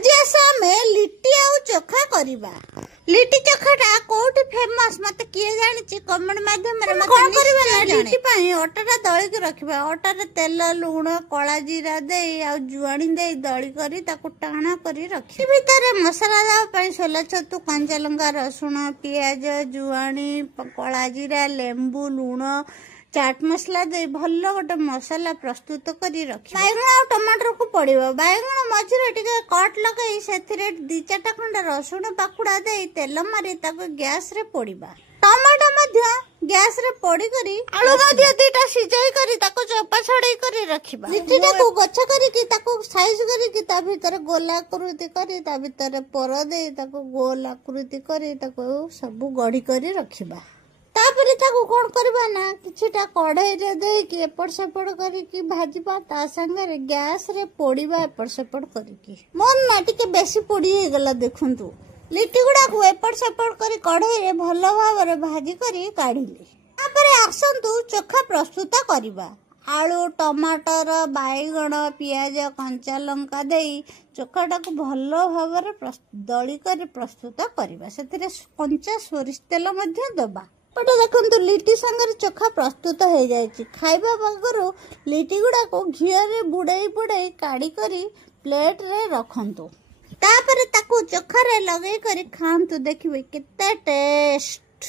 आज आस आमे लिट्टी आउ चोखा करिबा। लिट्टी चोखाटा कोठी फेमस मते किए जानिछि कमेंट माध्यम रे मते कोन करिबा ना लिट्टी पई अटाटा दळी के रखिबा। अटारे तेल लूण कला जीरा देई आ जुआणी देई दळी करी ताकू टाणा करी रखि भीतर मसाला दा पई सोला छतु कंचा लंका रसुण पियाज जुआणी कला जीरा लेंबू लूण चाट मसला दे भल गोटे मसला प्रस्तुत करी रखी बैगण और टमाटर को पड़िबो। बैगण मझिरे टिके कट लगाई सेथिरे 2-4 खंड रसुण पाकुड़ा दे तेल मारी ताको गैस रे पोड़िबा। टमाटो मध्य गैस रे पोड़ी करी आलू मध्य 2टा सिजाई करी ताको चोपा छड़ाई करी रखिबा। लिट्टीटा को गच्छ करी कि ताको साइज करी कि ता भीतर गोल आकृति करी ता भीतर पर दे ताको गोल आकृति करी ताको सब गढ़ी करी रखिबा। तापरे ताको कोन करबा ना किछटा कढ़ाई रे दे कि एपट सेपट करी कि भाजीबा ता संगे गैस रे पोड़ीबा एपट सेपट करी कि मन ना टिके बेसी पोड़ी हे गला। देखंतु लिट्टी गुडा को एपट सेपट करी कढ़ाई रे भलो भाबरे भाजी करी काढिले। तापरे आसंतु चोखा प्रस्तुत करिबा। आलू टमाटर बैगण पियाज कंचा लंका देई चोखाटा को भलो भाबरे दळी करी प्रस्तुत करिबा। सेतिरे कंचा सोरिष तेल मध्य दबा। पटे देखंतु लिट्टी संगे चोखा प्रस्तुत हो जायछि। खाइबा बगरु लिट्टी गुडा को घिया रे बुड़ाई बुड़ाई काढ़ी करी प्लेट रे रखंतु। तापरे ताकू चोखा रे लगई करी खांतु। देखिबे केते टेस्ट।